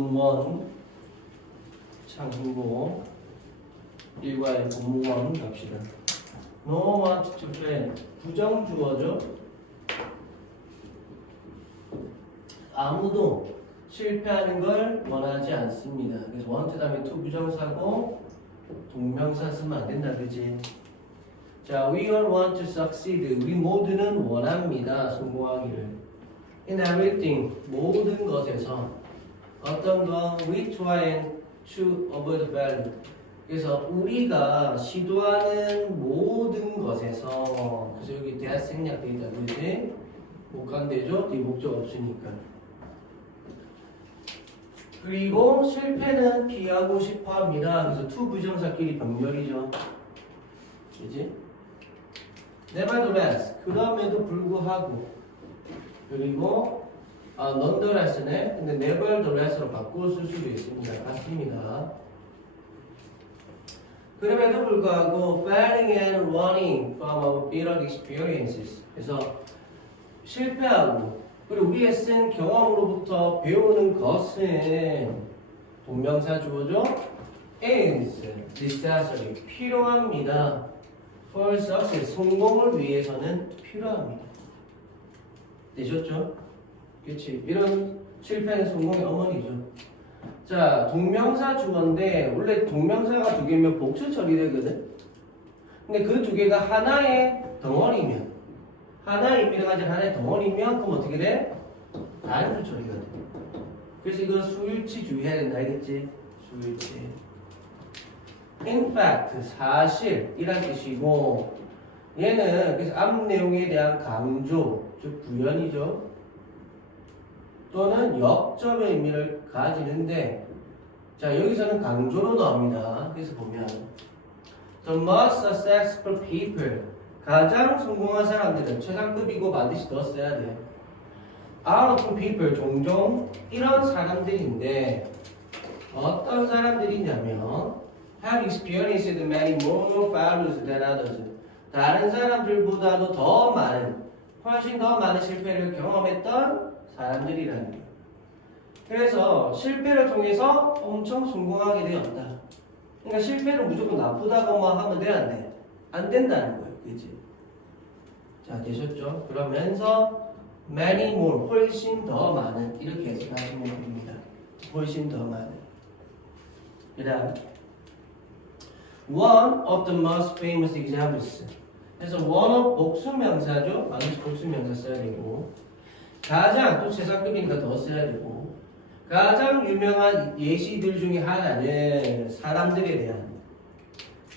원 창고 일과의 공무원 갑시다. No want to plan 부정 주어죠. 아무도 실패하는 걸 원하지 않습니다. 그래서 want 다음에 to 부정사고 동명사 쓰면 안 된다, 그지? 자, we all want to succeed. 우리 모두는 원합니다. 성공하기를. In everything, 모든 것에서 어떤 거 we try to avoid failure. 그래서 우리가 시도하는 모든 것에서 그래서 여기 대학 생략돼 있다, 그지? 못 간대죠? 뒤 목적 없으니까. 그리고 실패는 피하고 싶어 합니다. 그래서 투 부정사끼리 병렬이죠. 그지? nevertheless 그럼에도 불구하고 그리고 아 nonetheless네 근데 nevertheless로 바꾸어 쓸 수도 있습니다. 같습니다. 그럼에도 불구하고 failing and running from our bitter experiences 그래서 실패하고 그리고 우리의 쓴 경험으로부터 배우는 것은 동명사 주어죠 is necessary 필요합니다 for success 성공을 위해서는 필요합니다 되셨죠? 그치 이런 실패는 성공의 어머니죠 자 동명사 주어인데 원래 동명사가 두 개면 복수 처리되거든 근데 그 두 개가 하나의 덩어리면 하나의 의미를 가진 하나의 덩어리면 그럼 어떻게 돼? 단수 처리가 돼. 그래서 이건 수일치 주의해야 된다 알겠지? 수일치. In fact, 사실 이란 뜻이고 얘는 그래서 앞 내용에 대한 강조, 즉 부연이죠. 또는 역점의 의미를 가지는데 자 여기서는 강조로 나옵니다. 그래서 보면 The most successful people 가장 성공한 사람들은 최상급이고 반드시 더 써야 돼. Out of people 종종 이런 사람들인데 어떤 사람들이냐면 have experienced many more failures than others. 다른 사람들보다도 더 많은 훨씬 더 많은 실패를 경험했던 사람들이라는 거예요. 그래서 실패를 통해서 엄청 성공하게 되었다. 그러니까 실패는 무조건 나쁘다고만 하면 돼, 안 돼? 안 된다는 거예요. 그지? 자, 되셨죠? 그러면서 many more, 훨씬 더 많은 이렇게 해석하시면 됩니다. 훨씬 더 많은. 그 다음 one of the most famous examples 그래서 one of 복수명사죠. 반드시 복수명사 써야 되고 가장 또 최상급이니까 더 써야 되고 가장 유명한 예시들 중에 하나는 사람들에 대한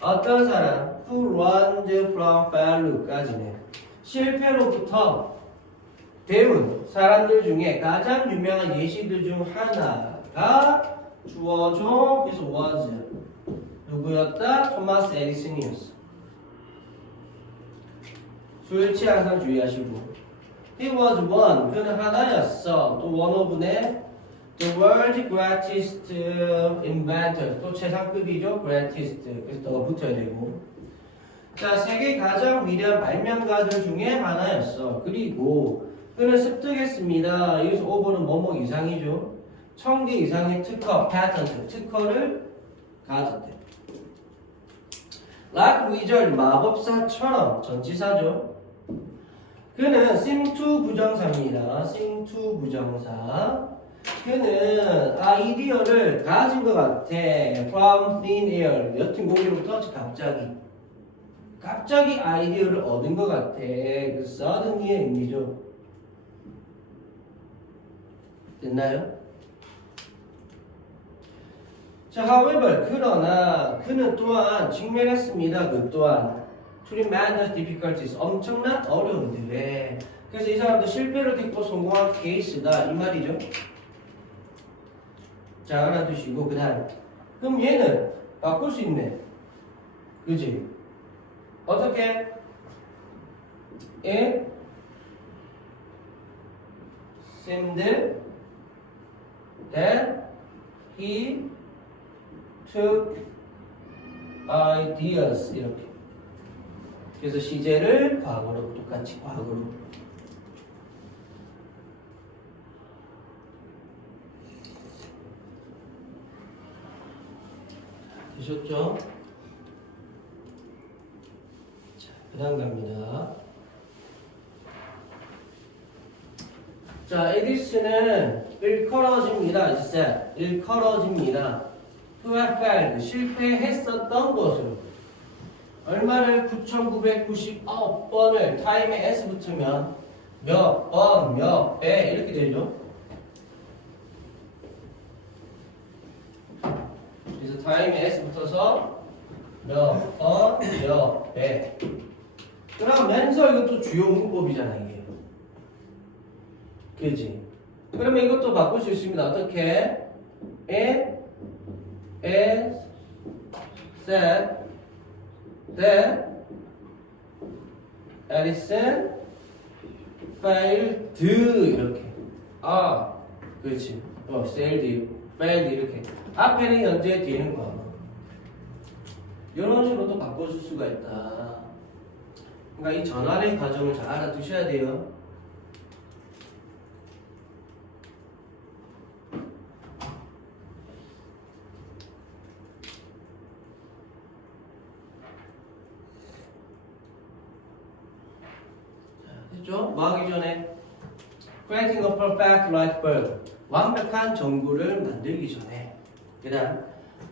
어떤 사람 who runs from failure까지는 실패로부터 배운 사람들 중에 가장 유명한 예시들 중 하나가 주어져 그래서 was 누구였다? 토마스 에디슨이었어. 수일치 항상 주의하시고 He was one 그는 하나였어. 또 one of네. The world's greatest inventor 또 최상급이죠? greatest. 그래서 더 붙어야 되고. 자 세계 가장 위대한 발명가들 중에 하나였어. 그리고 그는 습득했습니다. 여기서 오버는 뭐뭐 이상이죠? 천 개 이상의 특허 patent. 특허를 가졌대. Like wizard 마법사처럼 전치사죠 그는 to 부정사입니다 to 부정사 그는 아이디어를 가진 것 같아. From thin air. 옅은 공기로부터 갑자기. 갑자기 아이디어를 얻은 것 같아. 그 suddenly의 의미죠. 됐나요? 자, however, 그러나 그는 또한 직면했습니다. 그 또한 tremendous difficulties. 엄청난 어려움들에. 그래서 이 사람도 실패를 딛고 성공한 케이스다. 이 말이죠. 자 알아두시고 그 다음 그럼 얘는 바꿀 수 있네 그지 어떻게 it seemed that he took ideas 이렇게 그래서 시제를 과거로 똑같이 과거로 되셨죠? 자, 그 다음 갑니다. 자, 에디슨은 일컬어집니다. 진짜 일컬어집니다. 후아깔 실패했었던 것으로 얼마를 9,999번을 타임에 S 붙으면 몇 번, 몇 배 이렇게 되죠. 그래서 타임에 S 붙어서 몇 번, 몇 배. 그러면서 이것도 주요 문법이잖아 이게. 그지? 그러면 이것도 바꿀 수 있습니다. 어떻게? It is said that Edison failed 이렇게. 아, 그렇지. 어, failed, failed 이렇게. 앞에는 현재, 뒤에는 과거. 이런 식으로도 바꿔줄 수가 있다. 그러니까 이 전환의 과정을 잘 알아두셔야 돼요. 됐죠? 뭐 하기 전에 creating a perfect light bulb 완벽한 전구를 만들기 전에 그 다음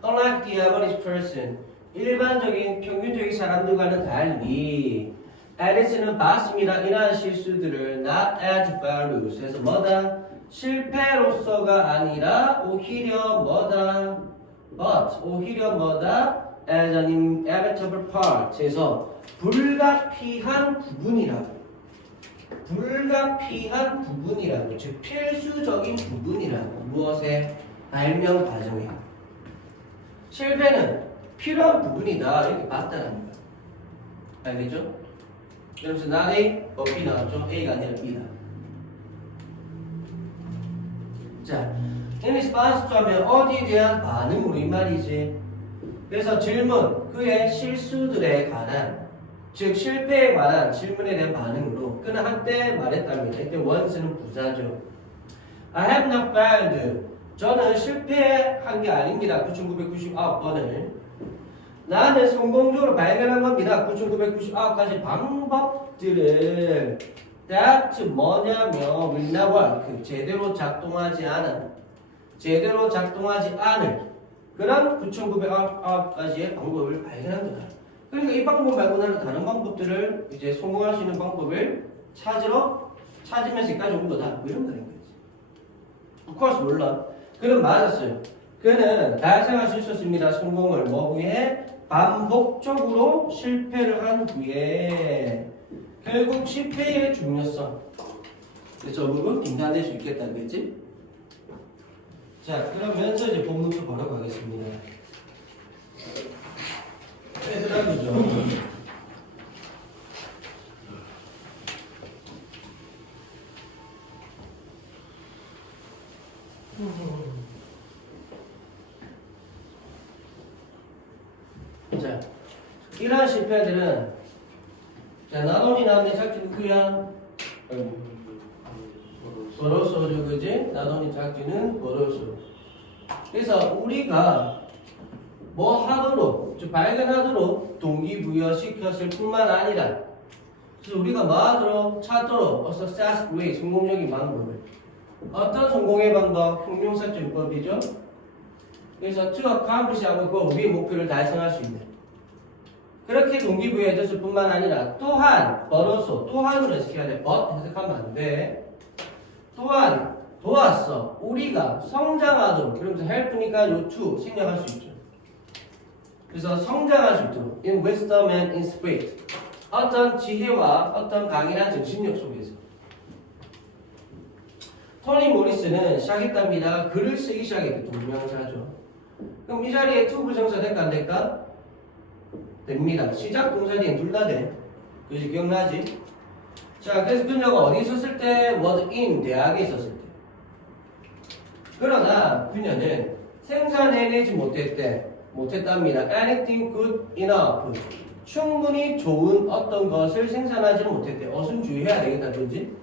unlike the average person 일반적인 평균적인 사람들과는 달리 에디슨은 봤습니다. 이러한 실수들을 not as failures 그래서 뭐다? 실패로서가 아니라 오히려 뭐다? but 오히려 뭐다? as an inevitable part 그래서 불가피한 부분이라고 불가피한 부분이라고 즉 필수적인 부분이라고 무엇의 발명 과정에. 실패는 필요한 부분이다. 이렇게 봤다는 거야. 알겠죠? not A, 어, B 나왔죠? A가 아니라 B다. 자, in response to 하면 어디에 대한 반응으로 이 말이지. 그래서 질문, 그의 실수들에 관한 즉 실패에 관한 질문에 대한 반응으로 그는 한때 말했답니다. 이때 once는 부사죠. I have not failed. 저는 실패한 게 아닙니다. 9,999번을. 나는 성공적으로 발견한 겁니다. 9,999가지 방법들을 that 뭐냐면 will not work. 제대로 작동하지 않은 제대로 작동하지 않을 그런 9,999가지의 방법을 발견한 거다. 그러니까 이 방법 말고는 다른 방법들을 이제 성공할 수 있는 방법을 찾으러 찾으면서 여기까지 온 거다. 뭐 이런 거는 거지. Course 몰라. 그는 맞았어요. 그는 달성할 수 있었습니다. 성공을 뭐 후에 반복적으로 실패를 한 후에 결국 실패의 중요성. 저 부분 인간될 수 있겠다, 그지? 자, 그러면서 이제 본문도 바로 가겠습니다. 빼드라그죠. 자, 이러한 실패들은 자, 나돈이 나오는데 작지 누구야? 버로소죠, 그지? 나돈이 작지는 버로소. 그래서 우리가 뭐 하도록, 즉 발견하도록 동기부여 시켰을 뿐만 아니라 우리가 뭐 하도록 찾도록 a success way, 성공적인 방법을 어떤 성공의 방법? 형용사적법이죠. 그래서 to accomplish 하고 그 우리의 목표를 달성할 수 있는 그렇게 동기부여해줬을 뿐만 아니라 또한 벌어서 또한으로 해석해야 돼. but 해석하면 안 돼. 또한 도왔어. 우리가 성장하도록 그러면서 help니까 요 to 생략할 수 있죠. 그래서 성장할 수 있도록 in wisdom and in spirit 어떤 지혜와 어떤 강인한 정신력 속에서 토니 모리스는 시작했답니다. 글을 쓰기 시작했대. 동명사죠. 그럼 이 자리에 to 부정사 될까 안 될까? 됩니다. 시작 동사 뒤에 둘다 돼. 그지 기억나지? 자, 그래서 그녀가 어디 있었을 때? was in 대학에 있었을 때. 그러나 그녀는 생산해내지 못했대. 못했답니다. anything good enough. 충분히 좋은 어떤 것을 생산하지는 못했대. 어순 주의해야 되겠다, 그지?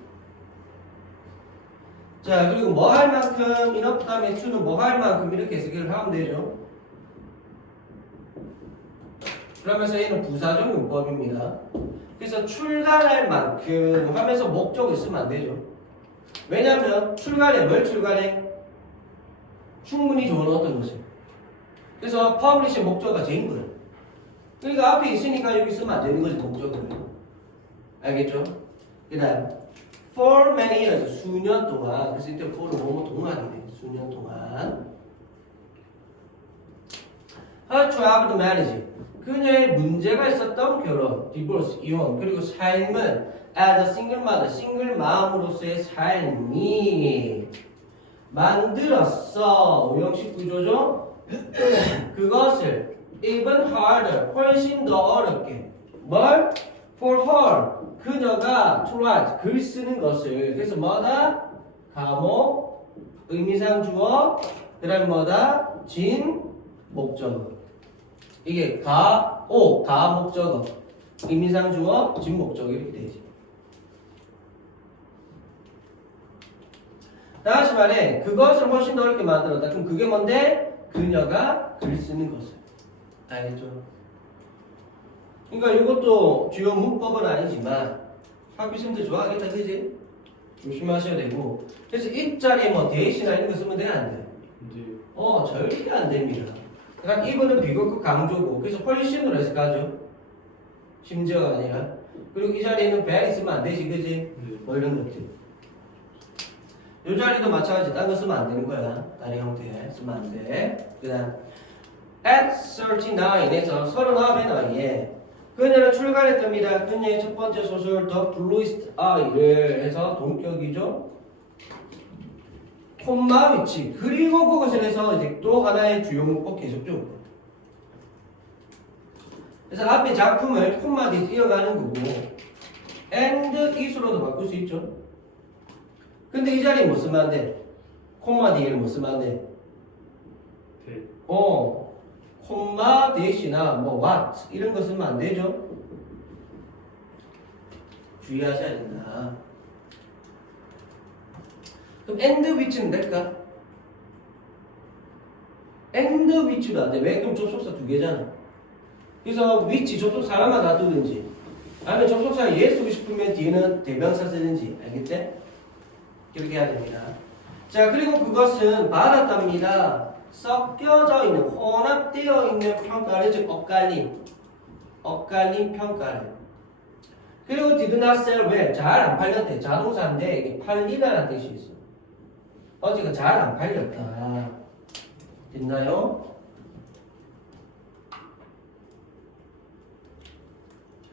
자, 그리고 뭐 할 만큼 enough 다음에 to는 뭐 할 만큼 이렇게 해석을 하면 되죠. 그러면서 얘는 부사적 용법입니다. 그래서 출간할 만큼 하면서 목적이 있으면 안 되죠. 왜냐하면 출간해 뭘 출간해? 충분히 좋은 어떤 것을. 그래서 퍼블리시 목적가 제인 거예요. 그러니까 앞에 있으니까 여기 쓰면 안 되는 거지 목적을. 알겠죠? 그 다음 for many years 수년 동안 그래서 이때 for는 뭐뭐 동안이 돼 수년 동안 her troubled marriage 그녀의 문제가 있었던 결혼 divorce 이혼 그리고 삶은 as a single mother 싱글 마음으로서의 삶이 만들었어 오형식 구조죠 그것을 even harder 훨씬 더 어렵게 뭘 for her 그녀가 write 글 쓰는 것을. 그래서 뭐다? 감목 의미상 주어 그 다음 에 뭐다? 진 목적어 이게 가 오 가 목적어 의미상 주어 진 목적어 이렇게 되지. 다시 말해 그것을 훨씬 더 어렵게 만들었다. 그럼 그게 뭔데 그녀가 글 쓰는 것을 알겠죠? 그러니까 이것도 주요 문법은 아니지만 학교생들 좋아하겠다 그지? 조심하셔야 되고 그래서 입자리에 뭐 대시나 이런 거 쓰면 돼 안 돼? 이제 어 절대 안 됩니다 그러니까 이거는 비교급 강조고 그래서 훨씬으로 해서 가죠 심지어가 아니라 그리고 이 자리에 있는 배이 쓰면 안 되지 그지? 네. 뭐 이런 것들 이 자리도 마찬가지 딴거 쓰면 안 되는 거야 다른 형태 쓰면 안돼그 다음 at 39에서 39의 나이에 그녀는 출간했답니다. 그녀의 첫 번째 소설 더 블루이스트 아이를 해서 동격이죠. 콤마 위치 그리고 그것을 해서 이제 또 하나의 주요 문법 계속적 그래서 앞에 작품을 콤마 뒤에 이어가는 거고 and is로도 바꿀 수 있죠. 근데 이 자리에 못 쓰면 안 돼. 콤마 뒤를 못 쓰면 안 돼. 대 어, 콤마 대시나 뭐 what 이런 거 쓰면 안 되죠. 주의하셔야 된다. 그럼 and which는 될까? and which도 안 돼. 왜? 그럼 접속사 두 개잖아. 그래서 which 접속사 하나만 놔두든지 아니면 접속사 예 쓰고 싶으면 뒤에는 대명사 쓰든지 알겠지? 그렇게 해야 됩니다. 자 그리고 그것은 받았답니다. 섞여져 있는 혼합되어 있는 평가를 즉 엇갈림. 엇갈림 평가를. 그리고 did not sell well 잘안 팔렸대. 자동사인데 이게 팔리다라는 뜻이 있어. 어제가 잘 안 팔렸다. 됐나요?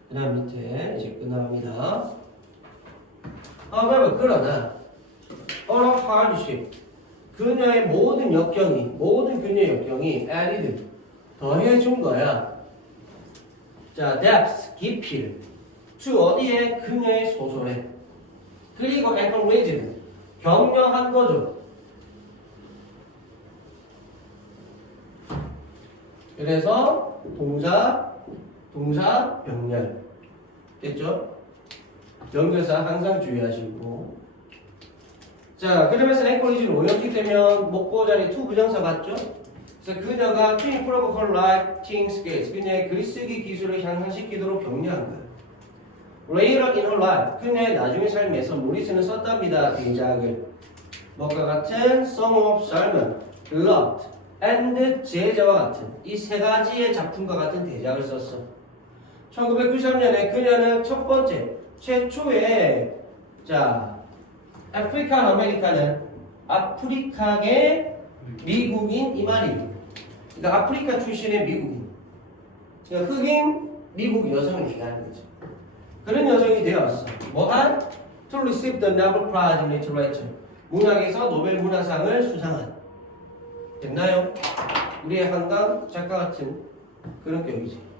그 다음 밑에 이제 끝납니다. however 그러나 all hardship 그녀의 모든 역경이 모든 그녀의 역경이 added 더해준 거야. 자, depth 깊이를 to 어디에? 그녀의 소설에. 그리고 acknowledged 격려한 거죠. 그래서 동사 동사 병렬. 됐죠? 연결사 항상 주의하시고 자, 그러면서 앵콜리지는 오염기 되면 목보 자리 투 부정사 맞죠? 그래서 그녀가 to improve her writing skills, 그녀의 글쓰기 기술을 향상시키도록 격려한 거예요. Later in her life, 그녀의 나중의 삶에서 모리스는 썼답니다. 대작을 뭐가 같은 Song of Solomon, Lot, and 제자와 같은 이 세 가지의 작품과 같은 대작을 썼어. 1993년에 그녀는 첫 번째, 최초의 자 아프리칸 아메리카는 아프리카계 미국인 이 말이에요. 그러니까 아프리카 출신의 미국인. 그러니까 흑인 미국 여성을 얘기하는 거죠. 그런 여성이 되었어. 뭐한? To receive the Nobel Prize in Literature. 문학에서 노벨 문학상을 수상한. 됐나요? 우리의 한강 작가 같은 그런 격이지. 자,